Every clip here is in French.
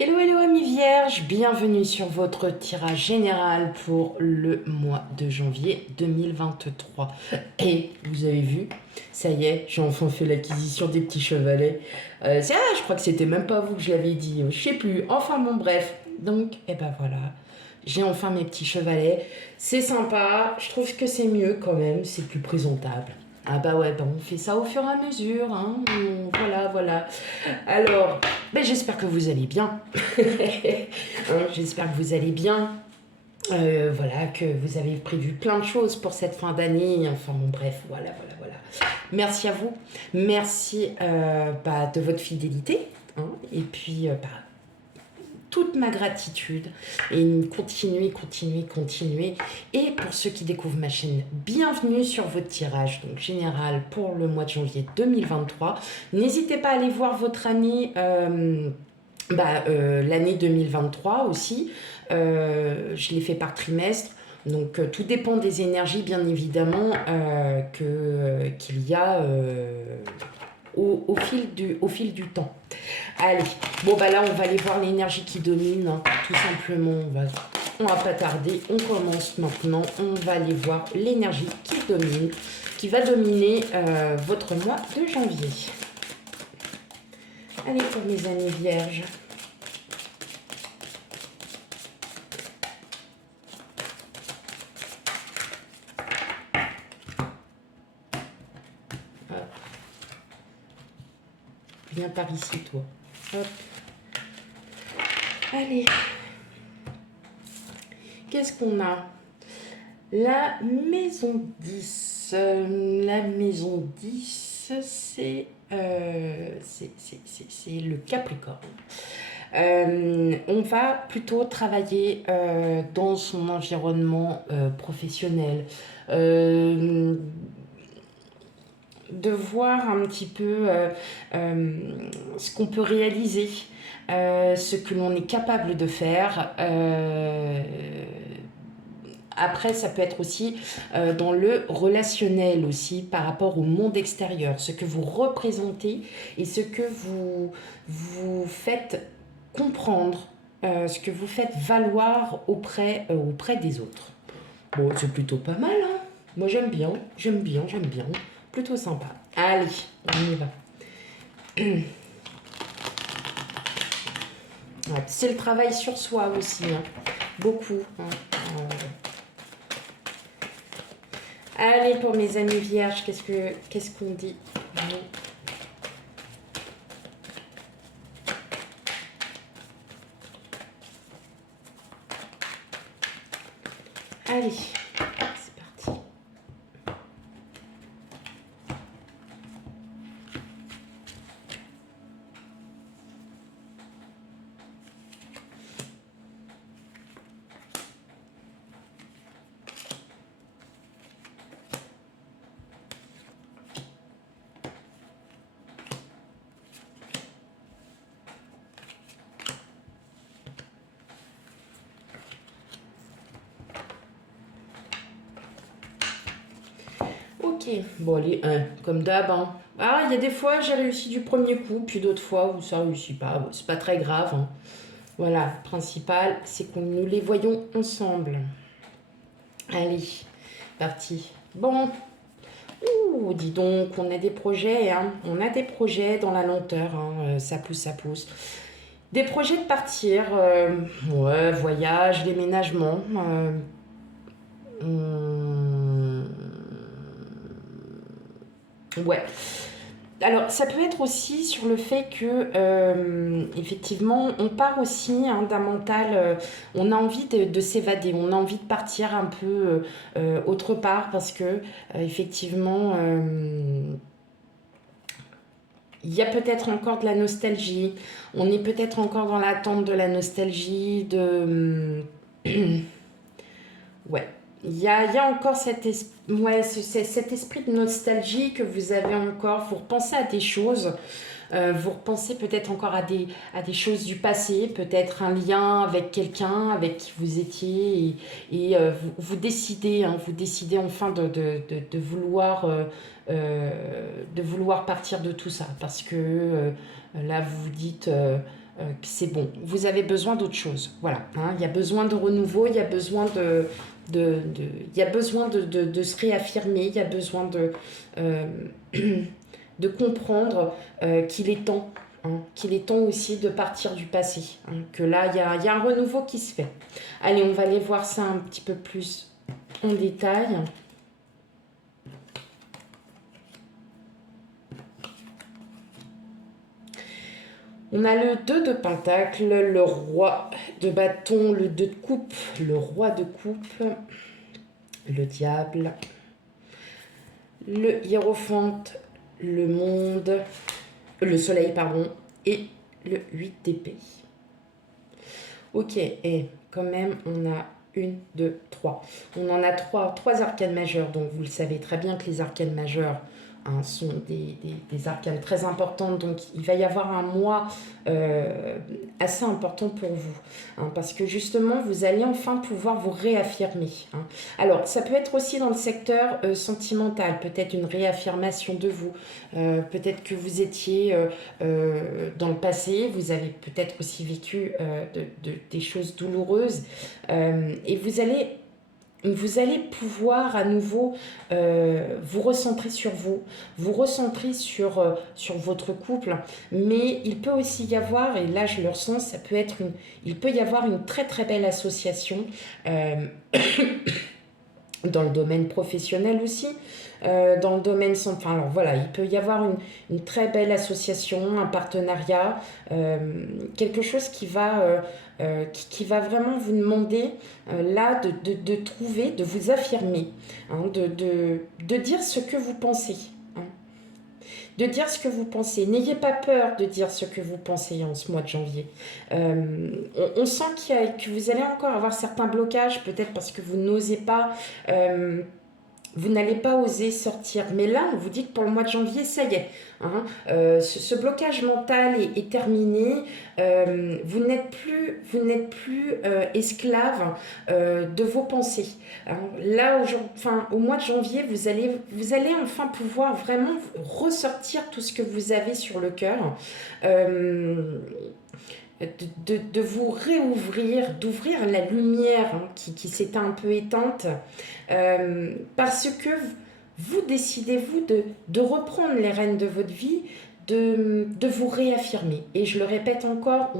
Hello, hello amis vierges, bienvenue sur votre tirage général pour le mois de janvier 2023. Et vous avez vu, ça y est, j'ai enfin fait l'acquisition des petits chevalets. Je crois que c'était même pas vous que je l'avais dit, je sais plus. Enfin bon, bref. Donc, et ben voilà, j'ai enfin mes petits chevalets. C'est sympa, je trouve que c'est mieux quand même, c'est plus présentable. Ah bah ouais, bah on fait ça au fur et à mesure, hein. Voilà, voilà. Alors, ben j'espère que vous allez bien. Hein, j'espère que vous allez bien. Voilà, que vous avez prévu plein de choses pour cette fin d'année. Enfin bon, bref, voilà, voilà, voilà. Merci à vous. Merci de votre fidélité. Hein, et puis, toute ma gratitude. Et continuez, continuez, continuez. Et pour ceux qui découvrent ma chaîne, bienvenue sur votre tirage donc général pour le mois de janvier 2023. N'hésitez pas à aller voir votre année, l'année 2023 aussi. Je l'ai fait par trimestre. Donc tout dépend des énergies, bien évidemment, qu'il y a au fil du temps. Allez, bon bah là on va aller voir l'énergie qui domine, hein, tout simplement. On va pas tarder, on commence maintenant. On va aller voir l'énergie qui domine, qui va dominer votre mois de janvier. Allez pour mes amis vierges. Viens par ici, toi. Hop. Allez. Qu'est-ce qu'on a? La maison 10. La maison 10, c'est le Capricorne. On va plutôt travailler dans son environnement professionnel. De voir un petit peu ce qu'on peut réaliser, ce que l'on est capable de faire. Après, ça peut être aussi dans le relationnel aussi par rapport au monde extérieur, ce que vous représentez et ce que vous faites comprendre, ce que vous faites valoir auprès des autres. Bon, c'est plutôt pas mal, hein. Moi, j'aime bien, j'aime bien, j'aime bien. Plutôt sympa. Allez, on y va. Ouais, c'est le travail sur soi aussi, hein. Beaucoup. Hein. Allez, pour mes amis vierges, qu'est-ce qu'on dit? Allez, c'est parti. Ok, bon allez, comme d'hab. Hein. Ah, il y a des fois j'ai réussi du premier coup, puis d'autres fois où ça réussit pas. Bon, c'est pas très grave. Hein. Voilà, le principal, c'est que nous les voyons ensemble. Allez, parti. Bon, ouh, dis donc, on a des projets, hein. On a des projets dans la lenteur, hein. Ça pousse, ça pousse. Des projets de partir, ouais, voyage, déménagement. Ouais. Alors, ça peut être aussi sur le fait que, effectivement, on part aussi hein, d'un mental, on a envie de s'évader, on a envie de partir un peu autre part parce que, effectivement, il y a peut-être encore de la nostalgie, on est peut-être encore dans l'attente de la nostalgie, ouais. Il y a encore cet esprit de nostalgie que vous avez encore. Vous repensez à des choses. Vous repensez peut-être encore à des choses du passé. Peut-être un lien avec quelqu'un avec qui vous étiez. Et vous décidez, hein, vous décidez enfin de vouloir partir de tout ça. Parce que là, vous vous dites... que c'est bon. Vous avez besoin d'autre chose. Voilà. Hein. Il y a besoin de renouveau, il y a besoin il y a besoin de se réaffirmer, il y a besoin euh, de comprendre qu'il est temps. Hein, qu'il est temps aussi de partir du passé. Hein, que là, il y a un renouveau qui se fait. Allez, on va aller voir ça un petit peu plus en détail. On a le 2 de pentacle, le roi de bâton, le 2 de coupe, le roi de coupe, le diable, le hiérophante, le monde, le soleil, pardon, et le 8 d'épée. Ok, et quand même, on a 1, 2, 3. On en a trois arcanes majeurs, donc vous le savez très bien que les arcanes majeures sont des arcanes très importantes, donc il va y avoir un mois assez important pour vous, hein, parce que justement, vous allez enfin pouvoir vous réaffirmer. Hein. Alors, ça peut être aussi dans le secteur sentimental, peut-être une réaffirmation de vous, peut-être que vous étiez dans le passé, vous avez peut-être aussi vécu des choses douloureuses, et vous allez pouvoir à nouveau vous recentrer sur vous recentrer sur votre couple, mais il peut aussi y avoir, et là je le ressens, il peut y avoir une très très belle association dans le domaine professionnel aussi, dans le domaine enfin alors voilà, il peut y avoir une très belle association, un partenariat, quelque chose qui va vraiment vous demander là de trouver, de vous affirmer, hein, de dire ce que vous pensez. Hein. De dire ce que vous pensez. N'ayez pas peur de dire ce que vous pensez en ce mois de janvier. On sent que vous allez encore avoir certains blocages, peut-être parce que vous n'osez pas... vous n'allez pas oser sortir. Mais là, on vous dit que pour le mois de janvier, ça y est. Hein, ce blocage mental est terminé. Vous n'êtes plus esclave de vos pensées. Hein, là, au mois de janvier, vous allez enfin pouvoir vraiment ressortir tout ce que vous avez sur le cœur. De vous réouvrir, d'ouvrir la lumière hein, qui s'était un peu éteinte, parce que vous décidez, vous, de reprendre les rênes de votre vie, de vous réaffirmer. Et je le répète encore,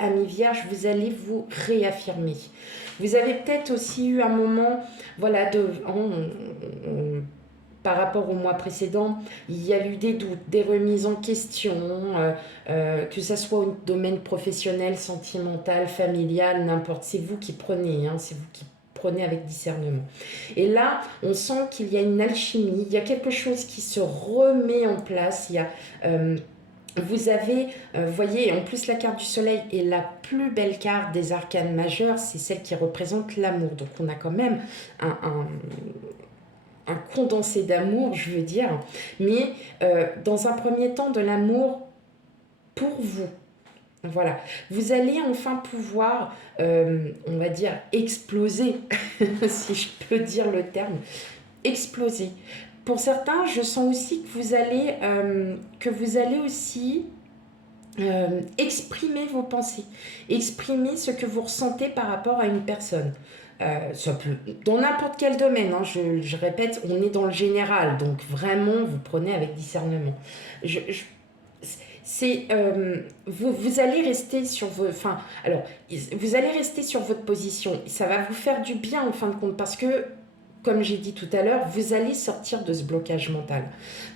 amis vierges, vous allez vous réaffirmer. Vous avez peut-être aussi eu un moment, voilà, par rapport au mois précédent, il y a eu des doutes, des remises en question, que ce soit au domaine professionnel, sentimental, familial, n'importe. C'est vous qui prenez, hein, c'est vous qui prenez avec discernement. Et là, on sent qu'il y a une alchimie, il y a quelque chose qui se remet en place. Il y a... vous avez, vous voyez, en plus la carte du soleil est la plus belle carte des arcanes majeures, c'est celle qui représente l'amour. Donc on a quand même un condensé d'amour, je veux dire, mais dans un premier temps de l'amour pour vous. Voilà, vous allez enfin pouvoir, on va dire, exploser, si je peux dire le terme, exploser. Pour certains, je sens aussi que vous allez aussi exprimer vos pensées, exprimer ce que vous ressentez par rapport à une personne. Ça peut, dans n'importe quel domaine, hein, je répète, on est dans le général, donc vraiment, vous prenez avec discernement. Vous allez rester sur vous allez rester sur votre position. Ça va vous faire du bien en fin de compte, parce que, comme j'ai dit tout à l'heure, vous allez sortir de ce blocage mental.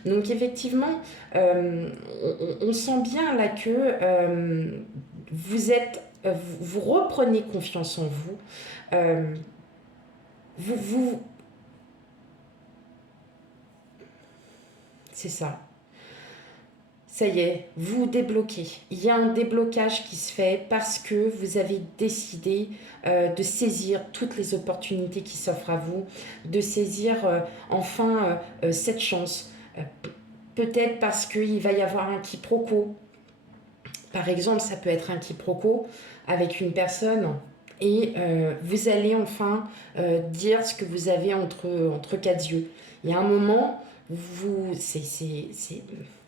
Donc effectivement, on sent bien là que vous reprenez confiance en vous. Vous c'est ça. Ça y est, vous débloquez. Il y a un déblocage qui se fait parce que vous avez décidé de saisir toutes les opportunités qui s'offrent à vous, de saisir enfin cette chance. Peut-être parce qu'il va y avoir un quiproquo. Par exemple, ça peut être un quiproquo avec une personne et vous allez enfin dire ce que vous avez entre quatre yeux. Il y a un moment,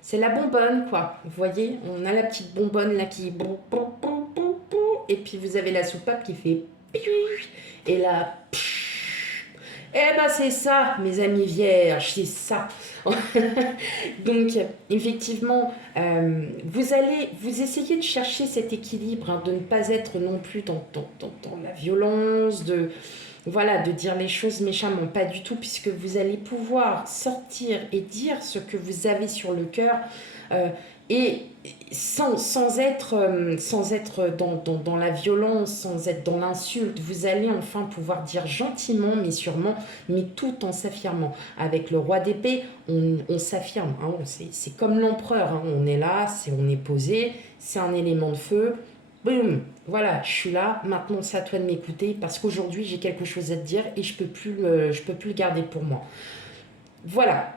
C'est la bonbonne, quoi. Vous voyez, on a la petite bonbonne là qui... Et puis vous avez la soupape qui fait... Et là... Eh ben c'est ça, mes amis vierges, c'est ça. Donc, effectivement, vous essayez de chercher cet équilibre, hein, de ne pas être non plus dans la violence, voilà, de dire les choses méchamment, pas du tout, puisque vous allez pouvoir sortir et dire ce que vous avez sur le cœur, euh, et sans être dans la violence, sans être dans l'insulte. Vous allez enfin pouvoir dire gentiment, mais sûrement, mais tout en s'affirmant. Avec le roi d'épée, on s'affirme, hein, c'est comme l'empereur, hein, on est là, on est posé, c'est un élément de feu. Boum, voilà, je suis là, maintenant c'est à toi de m'écouter parce qu'aujourd'hui j'ai quelque chose à te dire et je peux plus le garder pour moi. Voilà.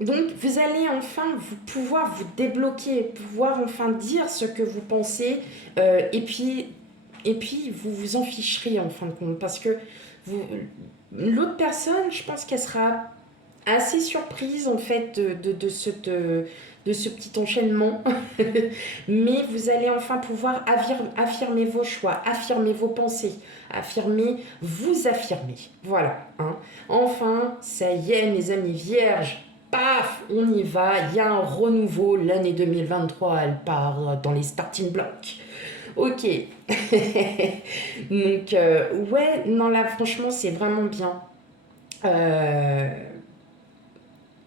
Donc vous allez enfin pouvoir vous débloquer, pouvoir enfin dire ce que vous pensez, et puis vous vous en ficherez en fin de compte parce que l'autre personne, je pense qu'elle sera assez surprise en fait de ce petit enchaînement. Mais vous allez enfin pouvoir affirmer vos choix, affirmer vos pensées, vous affirmer. Voilà. Hein. Enfin, ça y est, mes amis vierges. Paf, on y va. Il y a un renouveau. L'année 2023, elle part dans les starting blocks. Ok. Donc, ouais, non, là, franchement, c'est vraiment bien.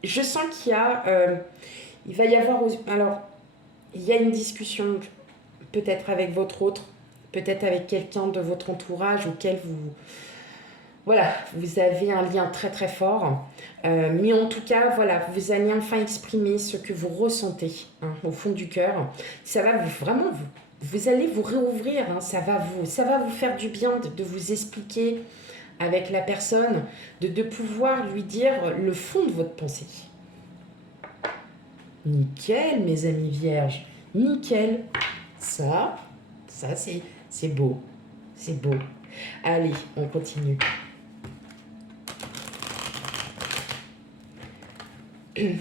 Je sens il va y avoir, alors, il y a une discussion peut-être avec votre autre, peut-être avec quelqu'un de votre entourage auquel voilà, vous avez un lien très très fort. Mais en tout cas, voilà, vous allez enfin exprimer ce que vous ressentez, hein, au fond du cœur. Ça va vraiment vous allez vous réouvrir, hein, ça va vous faire du bien de vous expliquer avec la personne, de pouvoir lui dire le fond de votre pensée. Nickel, mes amis vierges, nickel. Ça c'est beau, c'est beau. Allez, on continue. Il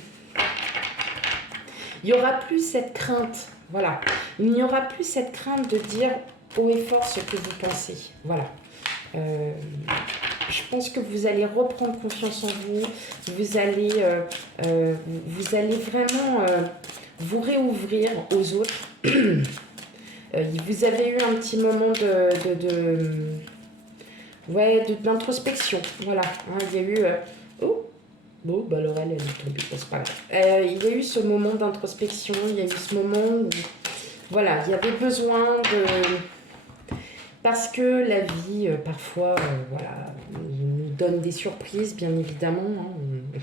n'y aura plus cette crainte, voilà. Il n'y aura plus cette crainte de dire haut et fort ce que vous pensez, voilà. Je pense que vous allez reprendre confiance en vous, vous allez vraiment vous réouvrir aux autres. Vous avez eu un petit moment d'introspection, voilà. Hein, il y a eu... oh, bon, bah Laurel, elle est tombée, c'est pas grave. Il y a eu ce moment d'introspection, il y a eu ce moment où, voilà, il y avait besoin de... Parce que la vie, parfois, voilà, nous donne des surprises, bien évidemment. Hein.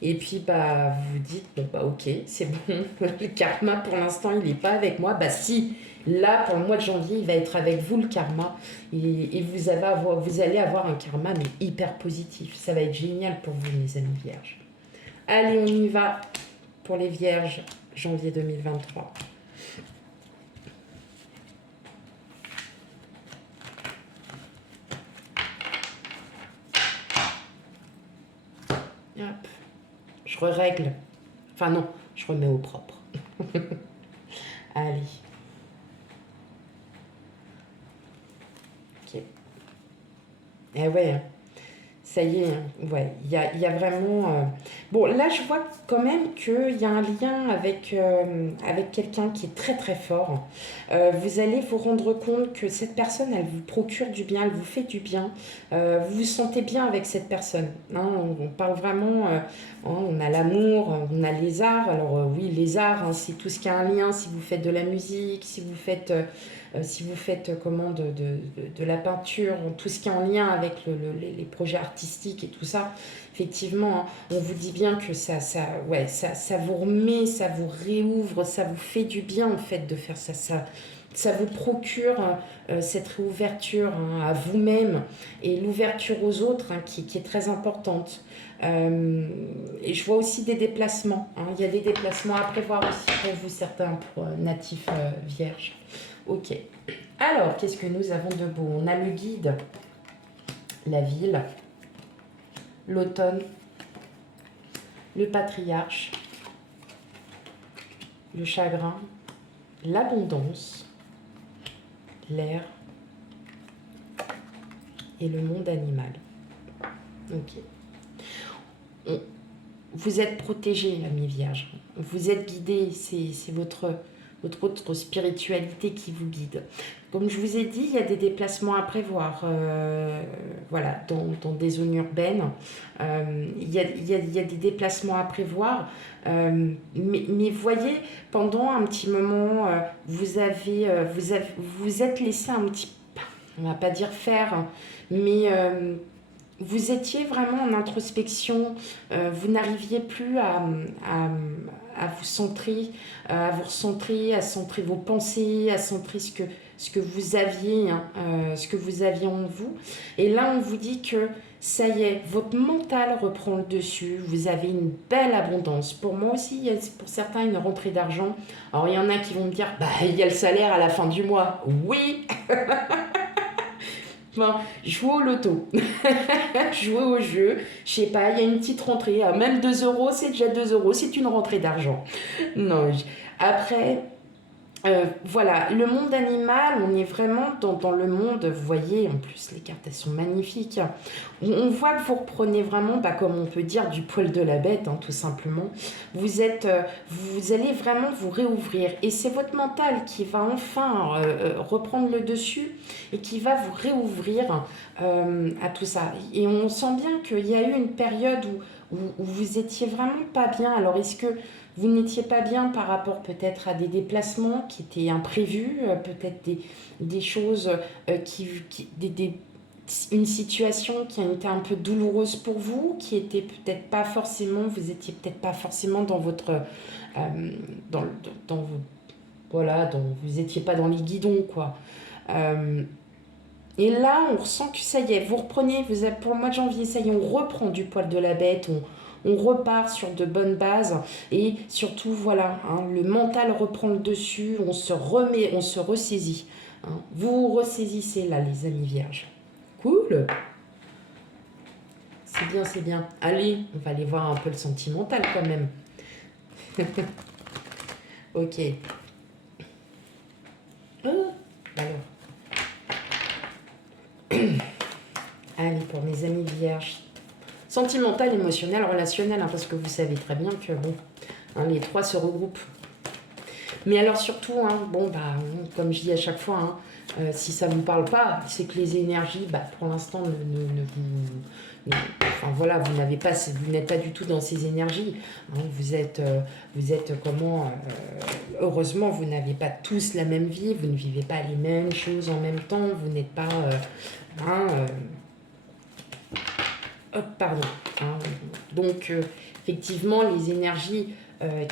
Et puis, bah, vous vous dites, bon, bah, ok, c'est bon, le karma, pour l'instant, il n'est pas avec moi. Bah, si, là, pour le mois de janvier, il va être avec vous, le karma. Et vous allez avoir un karma, mais hyper positif. Ça va être génial pour vous, mes amis vierges. Allez, on y va pour les vierges, janvier 2023. Hop. Je règle. Enfin non, je remets au propre. Allez. Ok. Eh ouais, ça y est, hein. Ouais, il y a vraiment... Bon, là, je vois quand même qu'il y a un lien avec quelqu'un qui est très très fort. Vous allez vous rendre compte que cette personne, elle vous procure du bien, elle vous fait du bien. Vous vous sentez bien avec cette personne. Hein, on parle vraiment... on a l'amour, on a les arts. Alors oui, les arts, hein, c'est tout ce qui a un lien. Si vous faites de la musique, si vous faites de la peinture, tout ce qui est en lien avec les projets artistiques et tout ça, effectivement, hein, on vous dit bien que ça vous remet, ça vous réouvre, ça vous fait du bien en fait de faire ça. Ça vous procure cette réouverture, hein, à vous-même et l'ouverture aux autres, hein, qui est très importante. Et je vois aussi des déplacements. Hein. Il y a des déplacements à prévoir aussi pour vous, certains natifs vierges. Ok. Alors, qu'est-ce que nous avons de beau? On a le guide, la ville, l'automne, le patriarche, le chagrin, l'abondance, l'air et le monde animal. Ok. Vous êtes protégé, ami Vierge. Vous êtes guidé. C'est votre autre spiritualité qui vous guide. Comme je vous ai dit, il y a des déplacements à prévoir. Voilà, dans des zones urbaines. Il y a des déplacements à prévoir. Mais voyez, pendant un petit moment, vous êtes laissé un petit, on va pas dire faire, mais vous étiez vraiment en introspection, vous n'arriviez plus à vous centrer, à vous recentrer, à centrer vos pensées, à centrer ce que vous aviez, hein, ce que vous aviez en vous. Et là, on vous dit que ça y est, votre mental reprend le dessus, vous avez une belle abondance. Pour moi aussi, il y a pour certains une rentrée d'argent. Alors, il y en a qui vont me dire, bah, il y a le salaire à la fin du mois. Oui. Enfin, jouer au loto, jouer au jeu, je sais pas, il y a une petite rentrée, même 2 euros, c'est déjà 2 euros, c'est une rentrée d'argent. Non, après, voilà, le monde animal, on est vraiment dans le monde, vous voyez, en plus les cartes elles sont magnifiques. On voit que vous reprenez vraiment, bah, comme on peut dire, du poil de la bête, hein, tout simplement. Vous allez vraiment vous réouvrir et c'est votre mental qui va enfin reprendre le dessus et qui va vous réouvrir à tout ça. Et on sent bien qu'il y a eu une période où vous étiez vraiment pas bien. Alors est-ce que vous n'étiez pas bien par rapport peut-être à des déplacements qui étaient imprévus, peut-être des choses une situation qui a été un peu douloureuse pour vous, qui était peut-être pas forcément, vous étiez peut-être pas forcément dans votre, dans, dans, vos- voilà, vous étiez pas dans les guidons, quoi. Euh, et là, on ressent que ça y est, vous reprenez, pour le mois de janvier, ça y est, on reprend du poil de la bête, on repart sur de bonnes bases et surtout, voilà, hein, le mental reprend le dessus, on se remet, on se ressaisit. Hein. Vous vous ressaisissez là, les amis vierges. Cool, c'est bien, c'est bien. Allez, on va aller voir un peu le sentimental quand même. Ok. Alors, allez, pour mes amis vierges. Sentimental, émotionnel, relationnel, hein, parce que vous savez très bien que bon, hein, les trois se regroupent. Mais alors surtout, hein, bon, bah, comme je dis à chaque fois, hein, si ça ne vous parle pas, c'est que les énergies, bah, pour l'instant, enfin voilà, vous n'êtes pas du tout dans ces énergies. Hein, vous êtes comment heureusement, vous n'avez pas tous la même vie, vous ne vivez pas les mêmes choses en même temps, vous n'êtes pas hein, pardon. Hein. Donc, effectivement, les énergies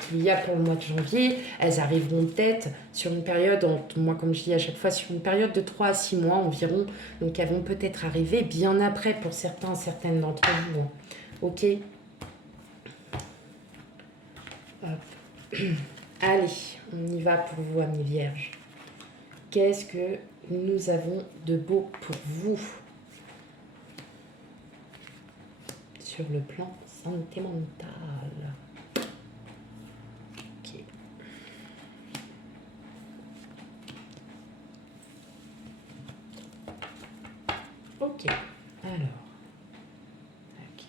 qu'il y a pour le mois de janvier, elles arriveront peut-être sur une période, moi comme je dis à chaque fois, sur une période de 3 à 6 mois environ. Donc, elles vont peut-être arriver bien après pour certaines d'entre vous. Hein. Ok. Hop. Allez, on y va pour vous, amis vierges. Qu'est-ce que nous avons de beau pour vous sur le plan sentimental? Ok. Ok. Alors. Ok.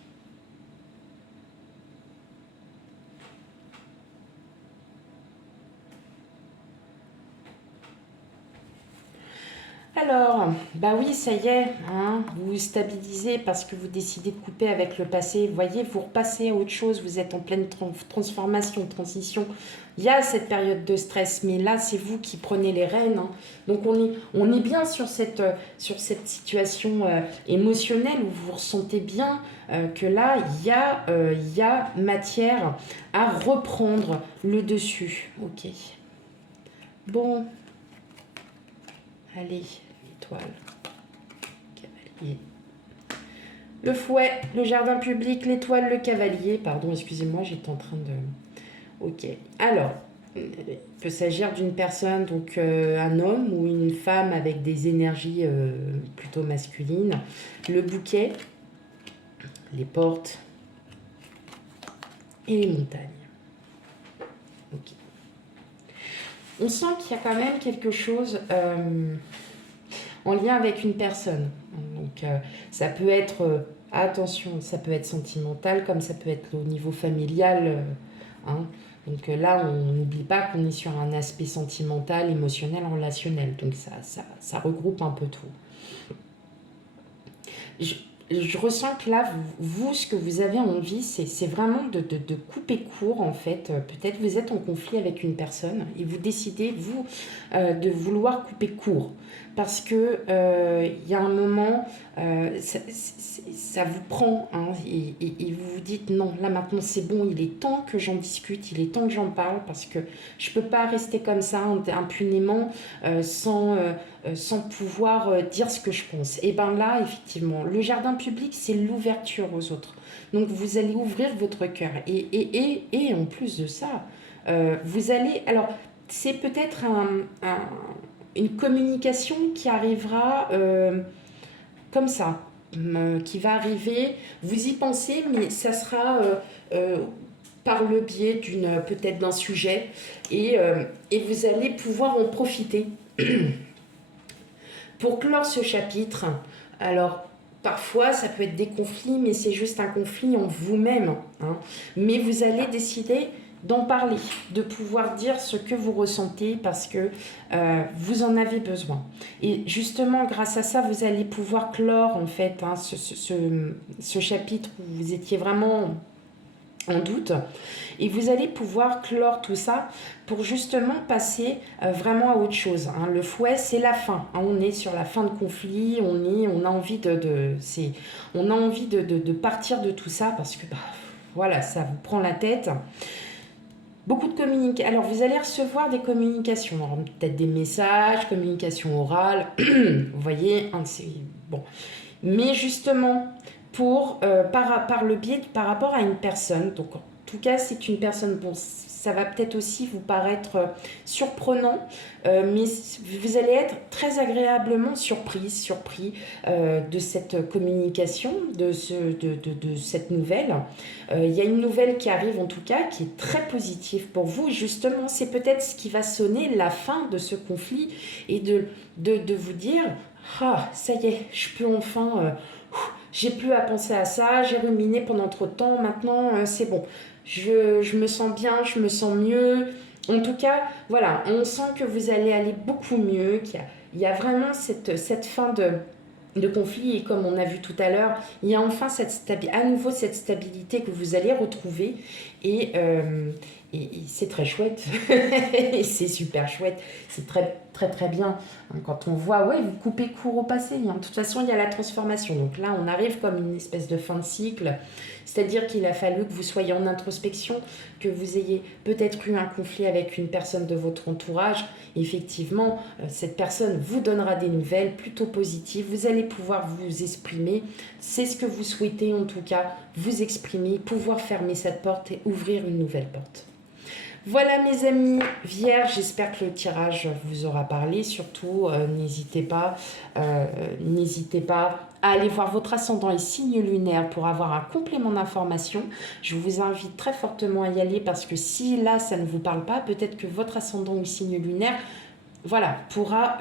Alors, bah oui, ça y est, hein, vous vous stabilisez parce que vous décidez de couper avec le passé. Vous voyez, vous repassez à autre chose, vous êtes en pleine transformation, transition. Il y a cette période de stress, mais là, c'est vous qui prenez les rênes. Hein. Donc, on est bien sur cette situation émotionnelle où vous ressentez bien que là, il y a matière à reprendre le dessus. Ok. Bon, allez, étoile, cavalier. Le fouet, le jardin public, l'étoile, le cavalier. Pardon, excusez-moi, j'étais en train de... Ok. Alors, il peut s'agir d'une personne, donc un homme ou une femme avec des énergies plutôt masculines. Le bouquet, les portes et les montagnes. Ok. On sent qu'il y a quand même quelque chose en lien avec une personne. Donc, ça peut être, attention, ça peut être sentimental, comme ça peut être au niveau familial. Hein. Donc là, on n'oublie pas qu'on est sur un aspect sentimental, émotionnel, relationnel. Donc ça regroupe un peu tout. Je, je ressens que là, vous, ce que vous avez envie, c'est vraiment de couper court, en fait. Peut-être vous êtes en conflit avec une personne et vous décidez, vous, de vouloir couper court. Parce que il y a un moment, ça vous prend, hein, et vous vous dites, non, là maintenant c'est bon, il est temps que j'en discute, il est temps que j'en parle, parce que je ne peux pas rester comme ça, impunément, sans pouvoir dire ce que je pense. Et bien là, effectivement, le jardin public, c'est l'ouverture aux autres. Donc vous allez ouvrir votre cœur. Et en plus de ça, vous allez... Alors, c'est peut-être une communication qui arrivera comme ça, qui va arriver. Vous y pensez, mais ça sera... par le biais peut-être d'un sujet, et vous allez pouvoir en profiter. Pour clore ce chapitre, alors parfois ça peut être des conflits, mais c'est juste un conflit en vous-même. Hein. Mais vous allez décider d'en parler, de pouvoir dire ce que vous ressentez parce que vous en avez besoin. Et justement, grâce à ça, vous allez pouvoir clore en fait hein, ce chapitre où vous étiez vraiment en doute. Et vous allez pouvoir clore tout ça pour justement passer vraiment à autre chose. Hein. Le fouet, c'est la fin. Hein. On est sur la fin de conflit, on a envie on a envie de partir de tout ça parce que voilà, ça vous prend la tête. Beaucoup de communication. Alors, vous allez recevoir des communications, peut-être des messages, communication orale. Vous voyez, hein, c'est bon. Mais justement, par le biais par rapport à une personne, donc en tout cas c'est une personne, bon ça va peut-être aussi vous paraître surprenant, mais vous allez être très agréablement surpris de cette communication, de cette nouvelle. Il y a une nouvelle qui arrive en tout cas qui est très positive pour vous, justement c'est peut-être ce qui va sonner la fin de ce conflit et de vous dire « Ah, ça y est, je peux enfin... j'ai plus à penser à ça, j'ai ruminé pendant trop de temps, maintenant c'est bon. Je me sens bien, je me sens mieux. En tout cas, voilà, on sent que vous allez aller beaucoup mieux, qu'il y a vraiment cette fin de conflit. Et comme on a vu tout à l'heure, il y a enfin à nouveau cette stabilité que vous allez retrouver. Et c'est très chouette. Et c'est super chouette. C'est très, très, très bien. Quand on voit, ouais, vous coupez court au passé. Hein. De toute façon, il y a la transformation. Donc là, on arrive comme une espèce de fin de cycle. C'est-à-dire qu'il a fallu que vous soyez en introspection, que vous ayez peut-être eu un conflit avec une personne de votre entourage. Effectivement, cette personne vous donnera des nouvelles plutôt positives. Vous allez pouvoir vous exprimer. C'est ce que vous souhaitez en tout cas, vous exprimer, pouvoir fermer cette porte et ouvrir une nouvelle porte. Voilà mes amis vierges, j'espère que le tirage vous aura parlé. Surtout, n'hésitez pas à aller voir votre ascendant et signe lunaire pour avoir un complément d'information. Je vous invite très fortement à y aller parce que si là, ça ne vous parle pas, peut-être que votre ascendant ou signe lunaire voilà, pourra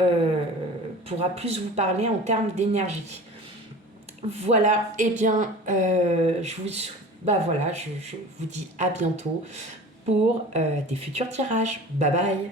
plus vous parler en termes d'énergie. Voilà, eh bien, je vous dis à bientôt pour des futurs tirages. Bye bye.